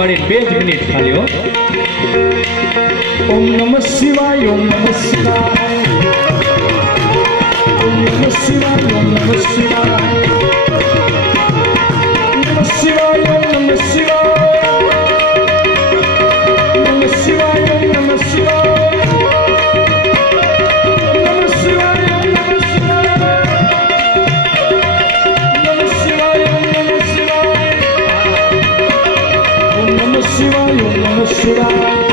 પાડી 2 મિનિટ ખાલી હો. ઓમ નમઃ શિવાય ઓમ નમઃ શિવાય ઓમ નમઃ શિવાય ઓમ નમઃ શિવાય નમઃ શિવાય ઓમ નમઃ શિવાય નમઃ શિવાય ઓમ નમઃ શિવાય નમઃ શિવાય ઓમ નમઃ શિવાય નમઃ શિવાય ઓમ નમઃ શિવાય ઓમ નમઃ શિવાય ઓમ નમઃ શિવાય